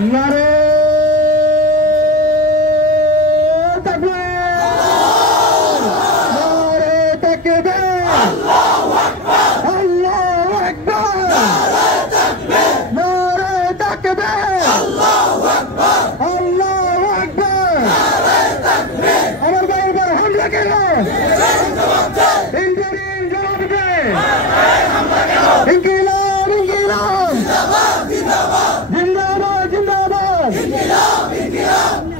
নারে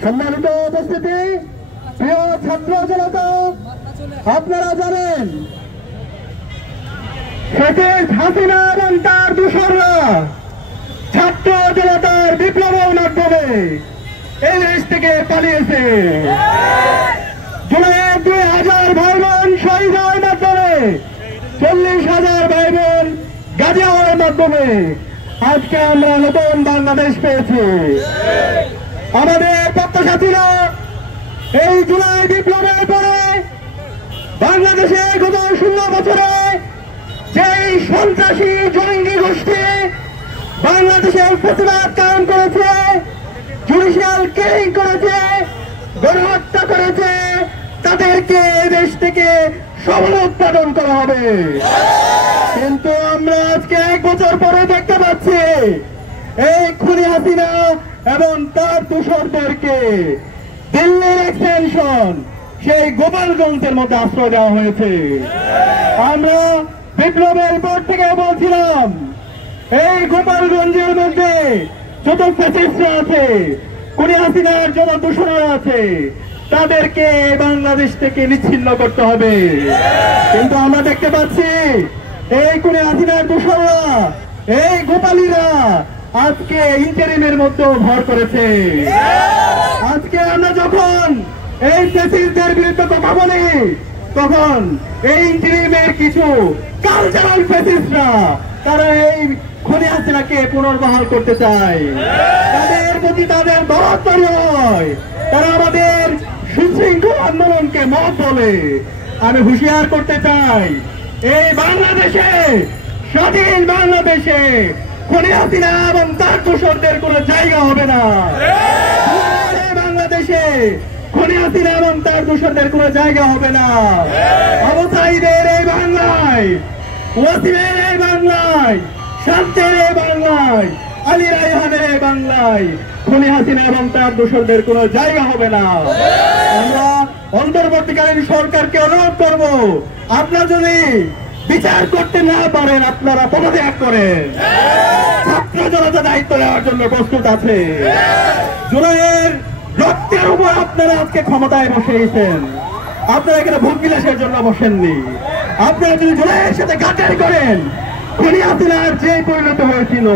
সম্মানিত উপস্থিতি, প্রিয় ছাত্র জনতা, আপনারা জানেন শেখ হাসিনা এবং তার দূষররা ছাত্র জনতার বিপ্লবের মাধ্যমে এই দেশ থেকে পালিয়েছে। জুলাইয়ের 2000 ভাই বোন শহীদ হওয়ার মাধ্যমে, 40,000 ভাই বোন গাজী হওয়ার মাধ্যমে আজকে আমরা নতুন বাংলাদেশ পেয়েছি। আমাদের প্রত্যাশা ছিল এই জুলাই বিপ্লবের পরে বাংলাদেশে গত 16 বছরে যেই সন্ত্রাসী জঙ্গি গোষ্ঠী বাংলাদেশের প্রতিবাদ কায়েম করেছে, জুডিশিয়াল কিলিং করেছে, গণহত্যা করেছে, তাদেরকে দেশ থেকে সমালোৎপাদন করা হবে। কিন্তু আমরা আজকে 1 বছর পরে দেখতে পাচ্ছি এই খুনি হাসিনা এবং তার দূষরদেরকে দিল্লির এক্সটেনশন সেই গোপালগঞ্জের মধ্যে আশ্রয় দেওয়া হয়েছে। আমরা বিপ্লবের পর থেকে বলছিলাম এই গোপালগঞ্জের মধ্যে যত ফ্যাসিস্টরা আছে, খুনি হাসিনার যত দূষণরা আছে, তাদেরকে বাংলাদেশ থেকে নিচ্ছিন্ন করতে হবে। কিন্তু আমরা দেখতে পাচ্ছি এই খুনি হাসিনার দূষণরা, এই গোপালীরা আজকে ইন্টারিমের মধ্যেও ভর করেছে। আজকে আমরা যখন এই ফ্যাসিস্টদের বিরুদ্ধে কথা বলি, তখন এই ইন্টারিমের কিছু কালচারাল ফ্যাসিস্টরা তারা এই খুনি হাসিনাকে পুনর্বহাল করতে চায়। তাদের প্রতি তাদের দরদ হয়, তারা আমাদের সুশৃঙ্খল আন্দোলনকে মত বলে। আমি হুঁশিয়ার করতে চাই, এই বাংলাদেশে, স্বাধীন বাংলাদেশে খুনি হাসিনা এবং তার দূষরদের কোন জায়গা হবে না। বাংলাদেশে খুনি হাসিনা এবং তার দূষরদের কোন জায়গা হবে না। আবু সাঈদের এই বাংলায়, ওয়াসিমের এই বাংলায়, শান্তের এই বাংলায়, আলী রায়হানের এই বাংলায় খুনি হাসিনা এবং তার দূষরদের কোন জায়গা হবে না। আমরা অন্তর্বর্তীকালীন সরকারকে অনুরোধ করব, আপনারা যদি বিচার করতে না পারেন আপনারা পদত্যাগ করেন। ছাত্র জনতা দায়িত্ব নেওয়ার জন্য প্রস্তুত আছে। জুলাইয়ের রক্তের উপর আপনারা আজকে ক্ষমতায় বসেছেন, আপনারা এখানে ভোট বিলাসের জন্য বসেননি। আপনারা যদি জুলাইয়ের সাথে গাদ্দারি করেন, খুনি হাসিনার যে পরিণতি হয়েছিল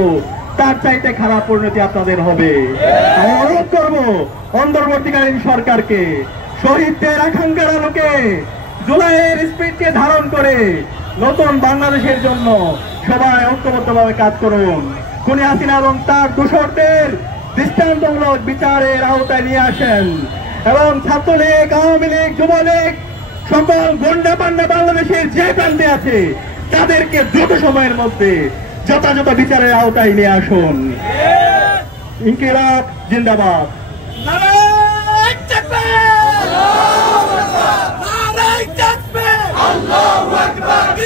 তার চাইতে খারাপ পরিণতি আপনাদের হবে। আমি অনুরোধ করব অন্তর্বর্তীকালীন সরকারকে, শহীদদের আকাঙ্ক্ষার আলোকে জুলাইয়ের স্পিরিটকে ধারণ করে নতুন বাংলাদেশের জন্য সবাই ঐক্যবদ্ধভাবে কাজ করুন। খুনি হাসিনা এবং তার দূষরদের দৃষ্টান্তমূলক বিচারের আওতায় নিয়ে আসেন এবং ছাত্রলীগ, আওয়ামী লীগ, যুবলীগ সকল গন্ডা পান্ডা বাংলাদেশের যে প্রান্তে আছে তাদেরকে দ্রুত সময়ের মধ্যে যথাযথ বিচারের আওতায় নিয়ে আসুন। ইনকিলাব জিন্দাবাদ।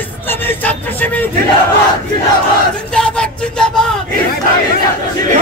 ইসলামী ছাত্র শিবির জিন্দাবাদ জিন্দাবাদ জিন্দাবাদ জিন্দাবাদ ইসলামী ছাত্র শিবির